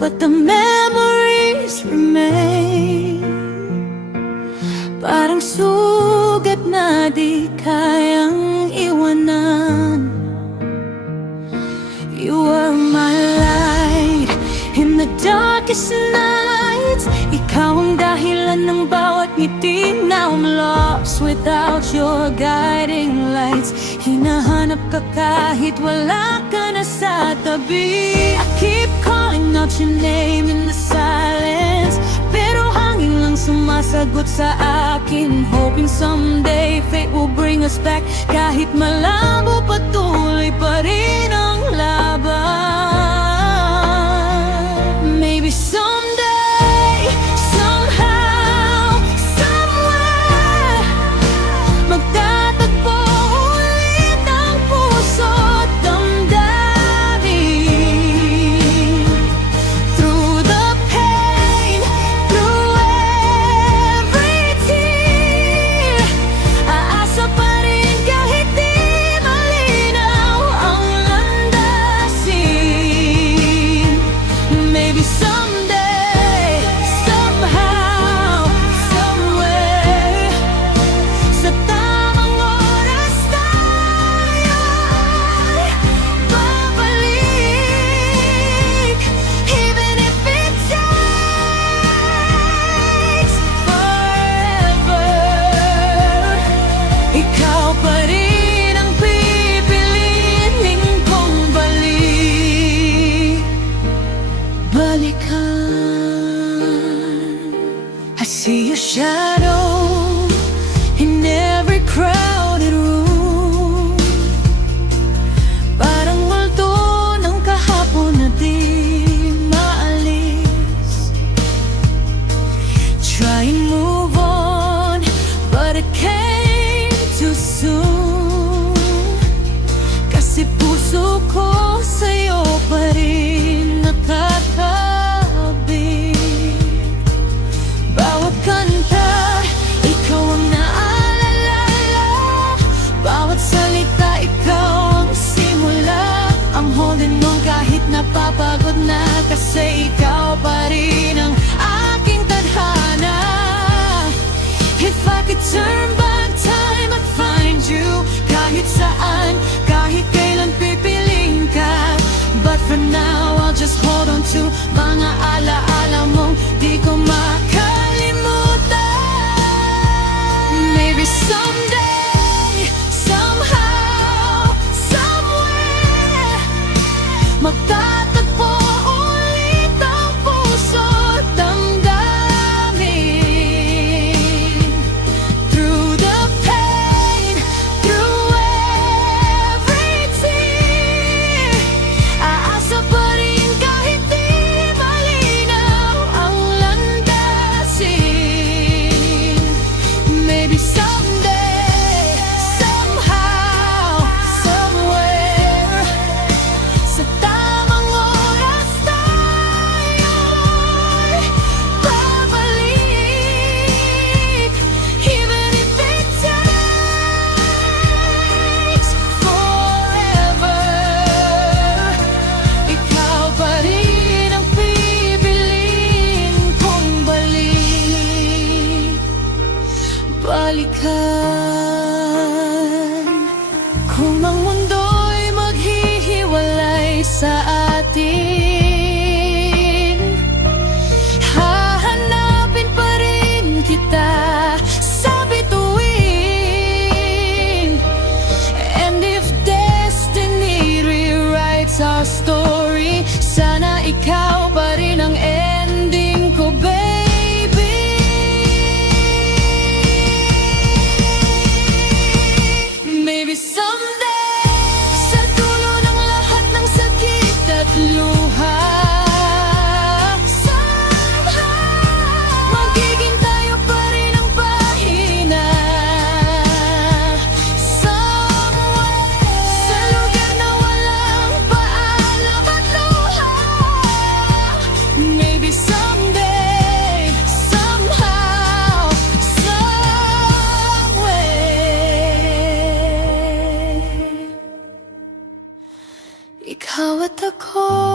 but the memories remain. Parang sugat na di kayang iwanan. You were my light in the darkest nights. Ikaw ang dahilan ng bawat ngiti. Now I'm lost without your guiding lights. Hinahanap ka kahit wala ka na sa tabi. I keep calling out your name in the silence, pero hangin lang sumasagot sa akin. Hoping someday fate will bring us back. Kahit malabo, patuloy pa rin ang laban. Maybe someday, somehow, somewhere, magtatagpo ulit ang puso at damdamin. Through the pain, through every tear, aasa pa rin kahit di malinaw ang landasin. Maybe someday, somehow, somewhere, sa tamang oras tayo'y babalik. Even if it takes forever, ikaw pa rin ang pipiliin kong balikan. I see your shadow in every crowded room. Parang multo ng kahapon na di maalis. Try and move on, but it came too soon. Kasi puso ko sa'yo pa rin nakatabi. Bawat kanta, ikaw ang naalala. Bawat salita, ikaw ang simula. I'm holding on kahit napapagod na, kasi ikaw pa rin ang aking tadhana. If I could turn back time, I'd find you. Kahit saan, kahit kailan pipiliin ka. But for now, I'll just hold on to mga alaala mong di ko makalimutan. Maybe someday, somehow, somewhere, magtatagpo ulit ang puso at damdamin. Through the pain, through every tear, aasa pa rin kahit di malinaw ang landasin. Maybe someday, somehow, somewhere, sa tamang oras tayo'y babalik. Even if it takes forever, ikaw pa rin ang pipiliin kong balikan. Kung ang mundo'y maghihiwalay sa atin, hahanapin pa rin kita sa bituin. And if destiny rewrites our story, sana ikaw pa rin ang ending ko, baby. Maybe someday, sa dulo ng lahat ng sakit at luha, somehow, magiging tayo pa rin ang pahina. Somewhere, sa lugar na walang paalam at luha. Maybe someday, somehow, somewhere, ikaw at ako